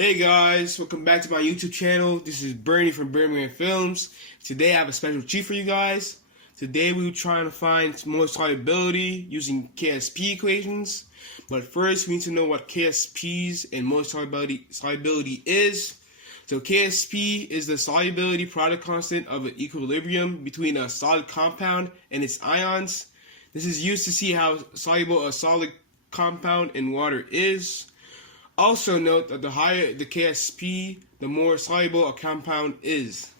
Hey guys, welcome back to my YouTube channel. This is Bernie from Birmingham Films. Today I have a special treat for you guys. Today we were trying to find Molar solubility using KSP equations. But first we need to know what KSPs and Molar solubility is. So KSP is the solubility product constant of an equilibrium between a solid compound and its ions. This is used to see how soluble a solid compound in water is. Also note that the higher the KSP, the more soluble a compound is.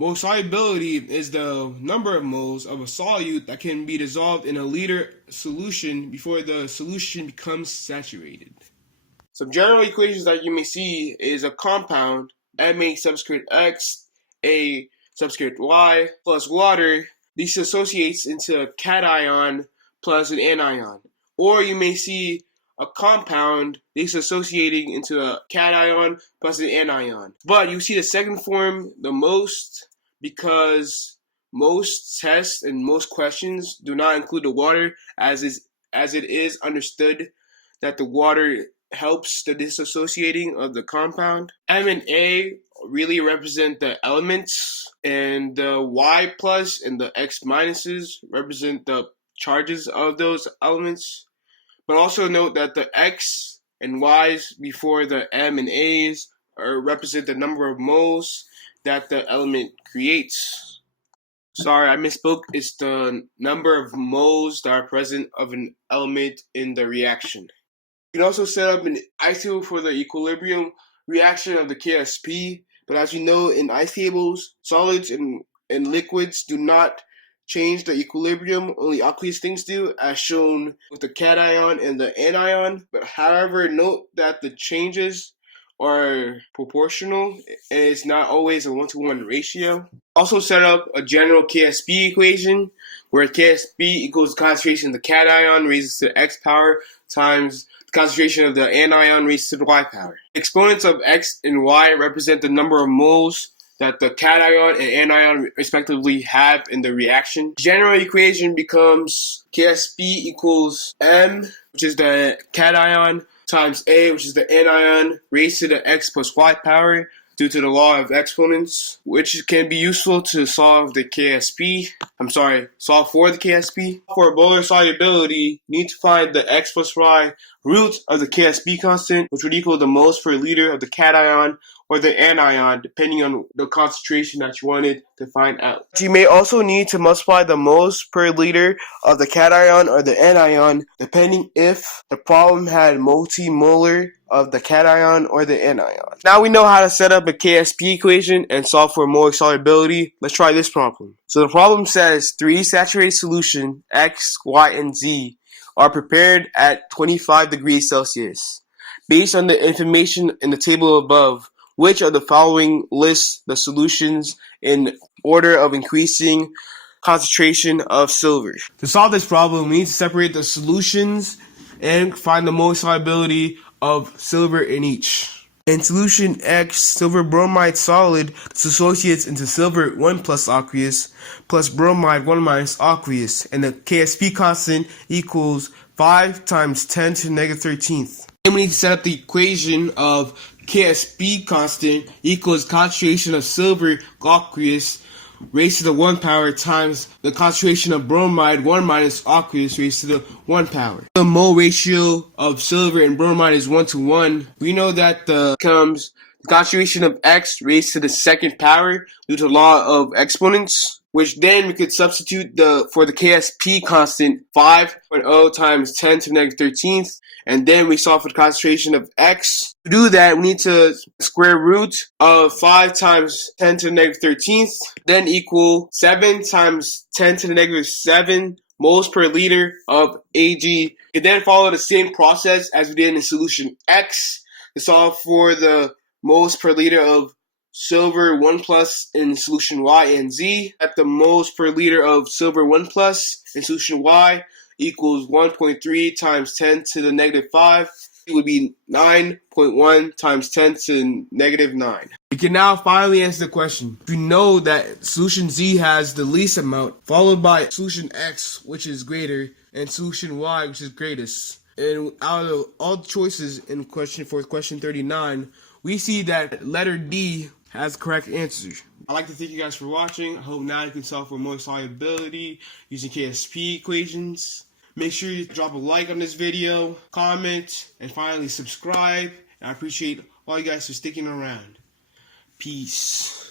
Molar solubility is the number of moles of a solute that can be dissolved in a liter solution before the solution becomes saturated. Some general equations that you may see is a compound, Ma subscript X, A subscript Y, plus water. This associates into a cation plus an anion. Or you may see a compound disassociating into a cation plus an anion. But you see the second form the most because most tests and most questions do not include the water, as it is understood that the water helps the disassociating of the compound. M and A really represent the elements, and the Y plus and the X minuses represent the charges of those elements. But also note that the X and Y's before the M and A's represent the number of moles that the element creates. Sorry, I misspoke. It's the number of moles that are present of an element in the reaction. You can also set up an ice table for the equilibrium reaction of the KSP. But as you know, in ice tables, solids and liquids do not change the equilibrium, only aqueous things do, as shown with the cation and the anion. But however, note that the changes are proportional and it's not always a 1-to-1 ratio. Also set up a general KSP equation where KSP equals the concentration of the cation raised to the X power times the concentration of the anion raised to the Y power. Exponents of X and Y represent the number of moles that the cation and anion respectively have in the reaction. General equation becomes KSP equals M, which is the cation, times A, which is the anion, raised to the X plus Y power due to the law of exponents, which can be useful to solve for the KSP. For molar solubility, you need to find the X plus Y root of the KSP constant, which would equal the moles per liter of the cation or the anion, depending on the concentration that you wanted to find out. You may also need to multiply the moles per liter of the cation or the anion, depending if the problem had multimolar of the cation or the anion. Now we know how to set up a KSP equation and solve for molar solubility. Let's try this problem. So the problem says 3 saturated solution, X, Y, and Z, are prepared at 25 degrees Celsius. Based on the information in the table above, which of the following lists the solutions in order of increasing concentration of silver? To solve this problem, we need to separate the solutions and find the molar solubility of silver in each. In solution X, silver bromide solid dissociates into silver 1 plus aqueous plus bromide 1 minus aqueous, and the KSP constant equals 5 times 10 to the negative 13th. Then we need to set up the equation of KSP constant equals concentration of silver aqueous raised to the 1 power times the concentration of bromide 1 minus aqueous raised to the 1 power. The mole ratio of silver and bromide is 1-to-1. We know that the concentration of X raised to the 2nd power due to the law of exponents, which then we could substitute for the KSP constant 5.0 times 10 to the negative 13th, and then we solve for the concentration of X. To do that, we need to square root of 5 times 10 to the negative 13th, then equal 7 times 10 to the negative 7 moles per liter of Ag. You can then follow the same process as we did in solution X to solve for the moles per liter of silver 1 plus in solution Y and Z. At the moles per liter of silver 1 plus in solution Y equals 1.3 times 10 to the negative 5. It would be 9.1 times 10 to the negative 9. We can now finally answer the question. We know that solution Z has the least amount, followed by solution X, which is greater, and solution Y, which is greatest. And out of all the choices in question 39, we see that letter D has the correct answer. I'd like to thank you guys for watching. I hope now you can solve for Molar solubility using KSP equations. Make sure you drop a like on this video, comment, and finally subscribe. And I appreciate all you guys for sticking around. Peace.